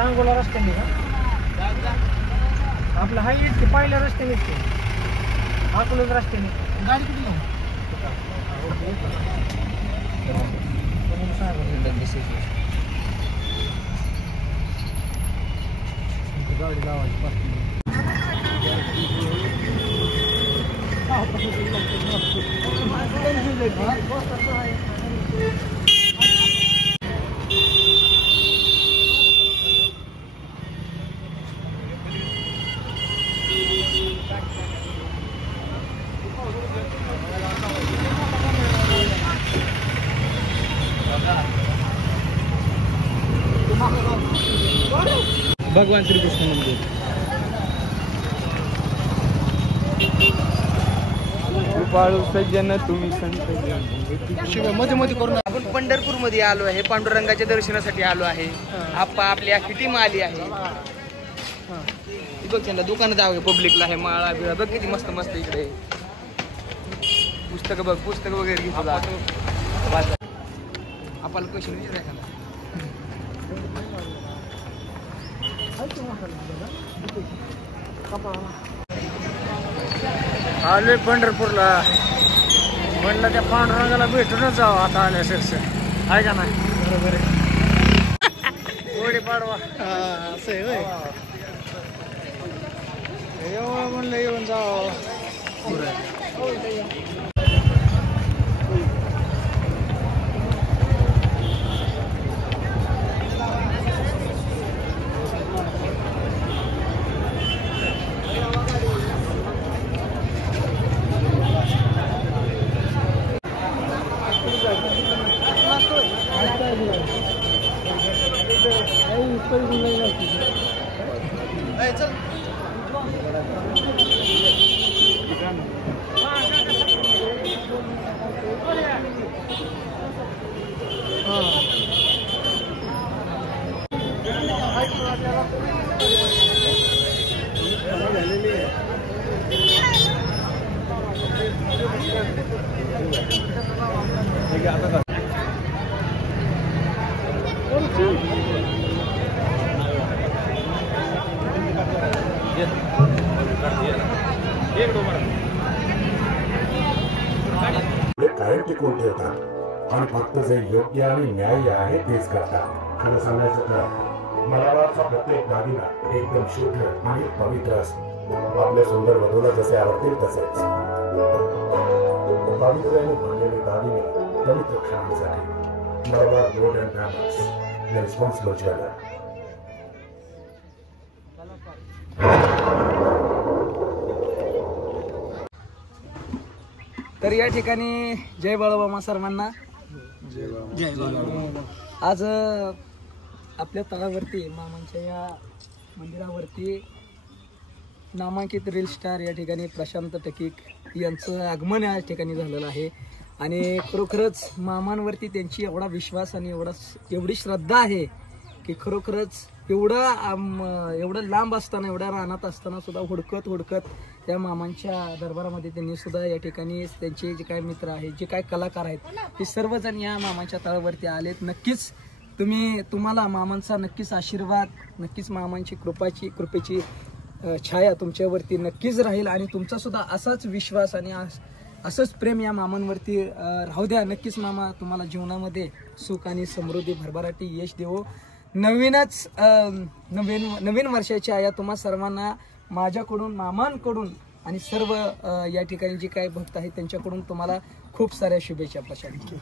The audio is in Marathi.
सांगोला रस्त्याने का आपलं हाय की पहिल्या रस्त्यानेच की अकोलाच रस्त्याने गाडी कुठे लावू गाडी लावायची भगवान श्रीकृष्ण मंदिर सज्जन तुम्ही मध्ये मध्ये करून आपण पंढरपूर मध्ये आलो आहे पांडुरंगाच्या दर्शनासाठी आलो आहे आपली अख्खी टीम आली आहे बघ त्यांना दुकान जावं पब्लिकला आहे माळा बिळा बघ किती मस्त मस्त इकडे पुस्तक बघ पुस्तक वगैरे घेतो आपण क्वेश्चन विचारायचा आलोय पंढरपूरला म्हणलं त्या पांडुरंगाला भेटूनच जावं आता आल्या शिरस आहे का नाही बरोबर गोडी पाडवा असं आहे एवढं म्हणलं येऊन जावं कायम टिकवून ठेवतात आणि फक्त जे योग्य आणि न्याय्य आहे तेच करतात. खरं सांगायचं तर मलाबारचा प्रत्येक दागिना एकदम शुद्ध आणि पवित्र असतो. आपल्या सुंदर वधूला जसे आवडतील तसेच पावित्र्याने भरलेले दागिने पवित्र क्षणांसाठी. Malabar gold and diamonds, responsible jeweller. तर या ठिकाणी जय बाळूमामा सर्वांना. आज आपल्या तळावरती मामांच्या या मंदिरावरती नामांकित रील स्टार या ठिकाणी प्रशांत टकीक यांचं आगमन या ठिकाणी झालेलं आहे. आणि खरोखरच मामांवरती त्यांची एवढा विश्वास आणि एवढी श्रद्धा आहे की खरोखरच एवढं लांब असताना एवढ्या रानात असताना सुद्धा हुडकत त्या मामांच्या दरबारामध्ये त्यांनी सुद्धा या ठिकाणी त्यांचे जे काही मित्र आहेत जे काही कलाकार आहेत ते सर्वजण या मामांच्या तळावरती आलेत. नक्कीच तुम्हाला मामांचा नक्कीच आशीर्वाद, नक्कीच मामांची कृपेची छाया तुमच्यावरती नक्कीच राहील आणि तुमचा सुद्धा असाच विश्वास आणि असंच प्रेम या मामांवरती राहू द्या. नक्कीच मामा तुम्हाला जीवनामध्ये सुख आणि समृद्धी भरभराटी यश देवो. नवीन वर्षाच्या या तुम्हा सर्वांना माझ्याकडून मामांकडून आणि सर्व या ठिकाणी जे काही भक्त आहेत त्यांच्याकडून तुम्हाला खूप साऱ्या शुभेच्छा. प्रशांत.